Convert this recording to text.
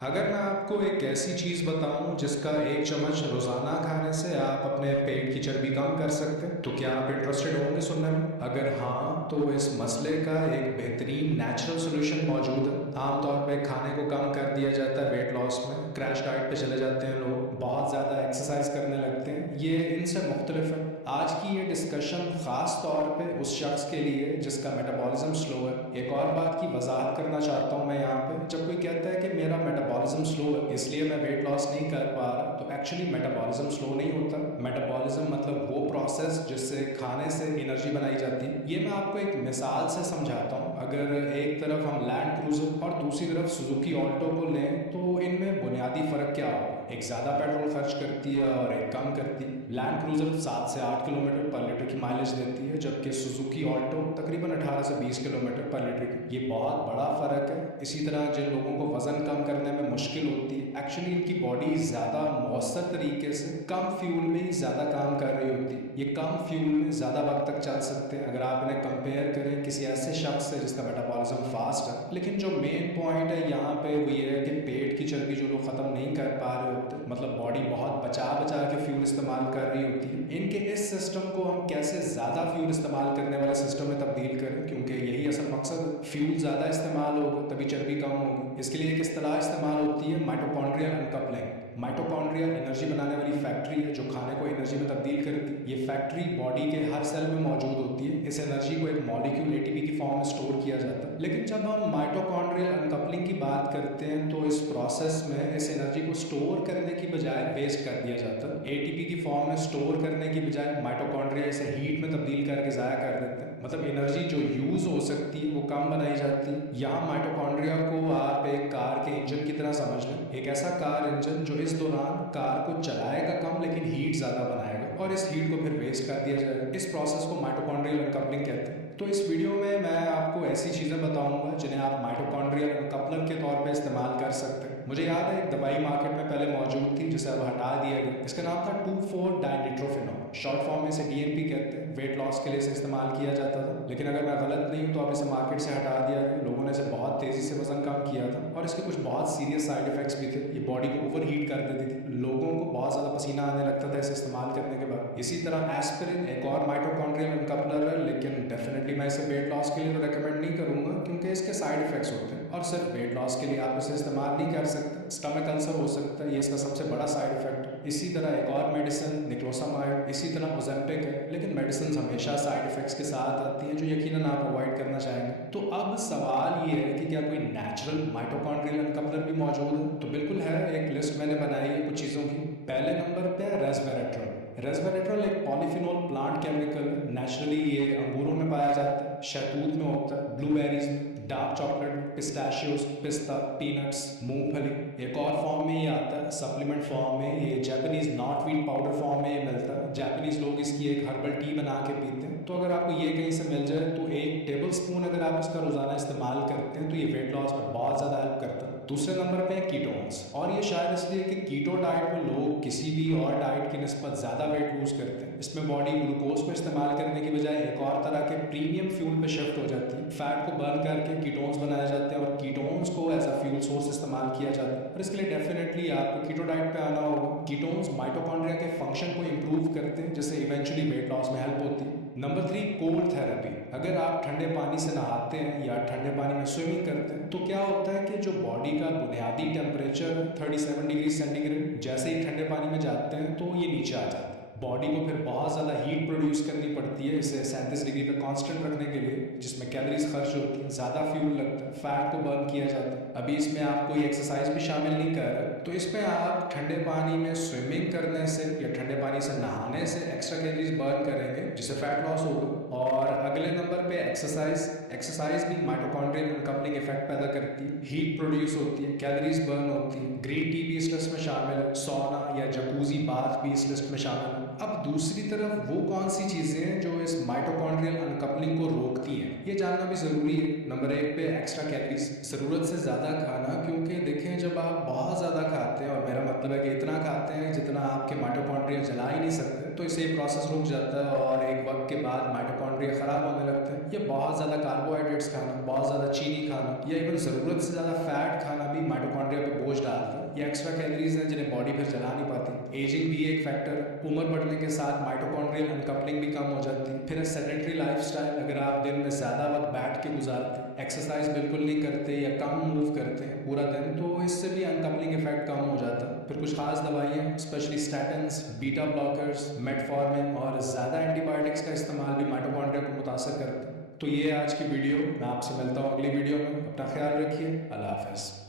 अगर मैं आपको एक ऐसी चीज़ बताऊं जिसका एक चम्मच रोज़ाना खाने से आप अपने पेट की चर्बी कम कर सकते हैं, तो क्या आप इंटरेस्टेड होंगे सुनने में? अगर हाँ, तो इस मसले का एक बेहतरीन नेचुरल सोल्यूशन मौजूद है। आमतौर पे खाने को कम कर दिया जाता है वेट लॉस में, क्रैश डाइट पे चले जाते हैं लोग, बहुत ज़्यादा एक्सरसाइज करने लगते हैं। ये इनसे मुख्तलिफ है। आज की ये डिस्कशन ख़ास तौर पे उस शख्स के लिए जिसका मेटाबॉलिज्म स्लो है। एक और बात की वजाहत करना चाहता हूँ मैं यहाँ पे, जब कोई कहता है कि मेरा मेटाबॉलिज्म स्लो है इसलिए मैं वेट लॉस नहीं कर पा रहा, तो एक्चुअली मेटाबॉलिज्म स्लो नहीं होता। मेटाबॉलिज्म मतलब वो प्रोसेस जिससे खाने से एनर्जी बनाई जाती है। ये मैं आपको एक मिसाल से समझाता हूँ। अगर एक तरफ हम लैंड क्रूजर और दूसरी तरफ सुजुकी ऑल्टो को लें, तो इनमें बुनियादी फ़र्क क्या होगा? एक ज़्यादा पेट्रोल खर्च करती है और एक कम करती है। लैंड क्रूजर 7 से 8 किलोमीटर पर लीटर की माइलेज देती है, जबकि सुजुकी ऑल्टो तकरीबन 18 से 20 किलोमीटर पर लीटर की। ये बहुत बड़ा फ़र्क है। इसी तरह जिन लोगों को वज़न कम करने में मुश्किल होती है, एक्चुअली इनकी बॉडी ज़्यादा मौसर तरीके से कम फ्यूल में ही ज़्यादा काम कर रही होती है। ये कम फ्यूल में ज़्यादा वक्त तक चल सकते हैं। अगर आप इन्हें कंपेयर करें किसी ऐसे शख्स से जिसका मेटाबॉलिज्म फास्ट है। लेकिन जो मेन पॉइंट है यहाँ पे वो ये है कि पेट की चर्बी जो लोग ख़त्म नहीं कर पा रहे होते, मतलब बॉडी बहुत बचा बचा के फ्यूल इस्तेमाल कर रही होती है, इनके इस सिस्टम को हम कैसे ज़्यादा फ्यूल इस्तेमाल करने वाले सिस्टम में तब्दील करें, क्योंकि यही असल मकसद है। फ्यूल ज़्यादा इस्तेमाल होगा तभी चर्बी कम होगी। इसके लिए एक इस्तेलाह इस्तेमाल होती है माइटोकॉन्ड्रियल अनकपलिंग। माइटोकॉन्ड्रिया एनर्जी बनाने वाली फैक्ट्री है जो खाने को एनर्जी में तब्दील करती है। ये फैक्ट्री बॉडी के हर सेल में मौजूद होती है। इस एनर्जी को एक मॉलिक्यूल एटीपी की फॉर्म में स्टोर किया जाता है। लेकिन जब हम माइटोकॉन्ड्रियल अनकपलिंग की बात करते हैं तो इस प्रोसेस में इस एनर्जी को स्टोर करने की बजाय वेस्ट कर दिया जाता है। एटीपी की फॉर्म में स्टोर करने की बजाय माइटोकॉन्ड्रिया इसे हीट में तब्दील करके ज़ाया कर देते हैं। मतलब एनर्जी जो यूज़ हो सकती है वो कम बनाई जाती है। यहाँ माइटोकॉन्ड्रिया को आप एक कार के इंजन की तरह समझ लें। एक ऐसा कार इंजन जो इस दौरान कार को चलाएगा कम लेकिन हीट ज़्यादा बनाएगा और इस हीट को फिर वेस्ट कर दिया जाएगा। इस प्रोसेस को माइटोकॉन्ड्रियल अनकपलिंग कहते हैं। तो इस वीडियो में मैं आपको ऐसी चीज़ें बताऊंगा जिन्हें आप माइटोकॉन्ड्रियल अनकपलर के तौर पे इस्तेमाल कर सकते हैं। मुझे याद है एक दवाई मार्केट में पहले मौजूद थी जिसे अब हटा दिया गया। इसका नाम था 2,4-डाइनिट्रोफिनॉल। शॉर्ट फॉर्म में इसे डीएनपी कहते हैं। वेट लॉस के लिए इसे इस्तेमाल किया जाता था, लेकिन अगर मैं गलत नहीं हूँ तो अब इसे मार्केट से हटा दिया गया। लोगों ने इसे बहुत तेज़ी से वजन कम किया था और इसके कुछ बहुत सीरियस साइड इफेक्ट्स भी थे। ये बॉडी को ओवर हीट कर देती थी, लोगों को बहुत ज़्यादा पसीना आने लगता था इसे इस्तेमाल करने के बाद। इसी तरह एस्पिरिन एक और माइटोकॉन्ड्रियल अनकपलर है, लेकिन डेफिनेटली मैं इसे वेट लॉस के लिए तो रेकमेंड नहीं करूँगा क्योंकि इसके साइड इफेक्ट्स होते हैं और सिर्फ वेट लॉस के लिए आप इसे इस्तेमाल नहीं कर सकते। स्टमक अल्सर हो सकता है, ये इसका सबसे बड़ा साइड इफेक्ट है। इसी तरह एक और मेडिसिन निक्लोसामाइड, इसी तरह ओज़ेम्पिक है, लेकिन मेडिसिन हमेशा साइड इफेक्ट्स के साथ आती हैं जो यकीनन आप अवॉइड करना चाहेंगे। तो अब सवाल ये है कि क्या कोई नेचुरल माइटोकॉन्ड्रियल अनकपलर भी मौजूद है? तो बिल्कुल है। एक लिस्ट मैंने बनाई है कुछ चीज़ों की। पहले नंबर पे है रेस्वेरेट्रॉल। रेस्वेरेट्रॉल एक पॉलीफिनोल प्लांट केमिकल है। नेचुरली ये अंगूरों में पाया जाता है, शहतूत में होता है, ब्लूबेरीज में, डार्क चॉकलेट में, पिस्ताशियोज, पिस्ता, पीनट्स, मूंगफली। एक और फॉर्म में ये आता है सप्लीमेंट फॉर्म में। ये Japanese not wheat powder form में ये मिलता है। जापानीज लोग इसकी एक हर्बल टी बना के पीते हैं। तो अगर आपको ये कहीं से मिल जाए तो 1 टेबल स्पून अगर आप इसका रोजाना इस्तेमाल करते हैं तो ये वेट लॉस में बहुत ज़्यादा हेल्प करता है। दूसरे नंबर पे है कीटोन्स, और ये शायद इसलिए कि कीटो डाइट में लोग किसी भी और डाइट की निस्बत ज़्यादा वेट लूज करते हैं। इसमें बॉडी ग्लूकोज को इस्तेमाल करने की बजाय एक और तरह के प्रीमियम फ्यूल पे शिफ्ट हो जाती है। फैट को बर्न करके कीटोन्स बनाए जाते हैं और कीटोन्स को एज अ फ्यूल सोर्स इस्तेमाल किया जाता है। और इसके लिए डेफिनेटली आपको कीटो डाइट पे आना होगा। कीटोन्स माइटोकॉन्ड्रिया के फंक्शन को इंप्रूव करते हैं जिससे इवेंचुअली वेट लॉस में हेल्प होती है। Number 3, cold therapy. अगर आप ठंडे पानी से नहाते हैं या ठंडे पानी में स्विमिंग करते हैं तो क्या होता है कि जो बॉडी का बुनियादी टेम्परेचर 37 डिग्री सेंटीग्रेड, जैसे ही ठंडे पानी में जाते हैं तो ये नीचे आ जाता है। बॉडी को फिर बहुत ज़्यादा हीट प्रोड्यूस करनी पड़ती है इसे 37 डिग्री पे कांस्टेंट रखने के लिए, जिसमें कैलोरीज खर्च होती है, ज़्यादा फ्यूल लगता है, फैट को बर्न किया जाता है। अभी इसमें आप कोई एक्सरसाइज भी शामिल नहीं कर रहे, तो इसमें आप ठंडे पानी में स्विमिंग करने से या ठंडे पानी से नहाने से एक्स्ट्रा कैलोरीज बर्न करेंगे जिससे फैट लॉस होगा। और अगले नंबर पे एक्सरसाइज भी माइटोकॉन्ड्रियल अनकपलिंग इफेक्ट पैदा करती है, हीट प्रोड्यूस होती है, कैलोरीज बर्न होती है। ग्रीन टी भी इस लिस्ट में शामिल है, सौना या जकूजी बाथ भी इस लिस्ट में शामिल है। अब दूसरी तरफ वो कौन सी चीज़ें हैं जो इस माइटोकॉन्ड्रियल अनकपलिंग को रोकती हैं, ये जानना भी ज़रूरी है। नंबर 1 पे एक्स्ट्रा कैलोरीज, ज़रूरत से ज़्यादा खाना, क्योंकि देखें जब आप बहुत ज़्यादा खाते हैं, और मेरा मतलब है कि इतना खाते हैं जितना आपके माइटोकॉन्ड्रिया जला ही नहीं सकते, तो इससे प्रोसेस रुक जाता है और एक वक्त के बाद माइटोकॉन्ड्रिया माइटोकॉन्ड्रिया खराब होने लगते हैं। ये बहुत ज़्यादा कार्बोहाइड्रेट्स खाना, बहुत ज़्यादा चीनी खाना या इवन ज़रूरत से ज़्यादा फैट खाना भी माइटोकॉन्ड्रिया पे बोझ डालता है। ये एक्स्ट्रा कैलोरीज हैं जिन्हें बॉडी फिर जला नहीं पाती। एजिंग भी एक फैक्टर है। उम्र बढ़ने के साथ माइटोकॉन्ड्रियल अनकपलिंग भी कम हो जाती है। फिर सेडेंटरी लाइफस्टाइल, अगर आप दिन में ज़्यादा वक्त बैठ के गुजारते हैं, एक्सरसाइज बिल्कुल नहीं करते या कम मूव करते हैं पूरा दिन, तो इससे भी अनकपलिंग इफेक्ट कम हो जाता है। फिर कुछ खास दवाइयाँ, specially statins, beta blockers, metformin और ज़्यादा एंटीबायोटिक्स का इस्तेमाल भी माइटोकॉन्ड्रिया को मुतासर करते हैं। तो ये आज की वीडियो। मैं आपसे मिलता हूँ अगली वीडियो में। अपना ख्याल रखिए। अल्लाह हाफ़िज़।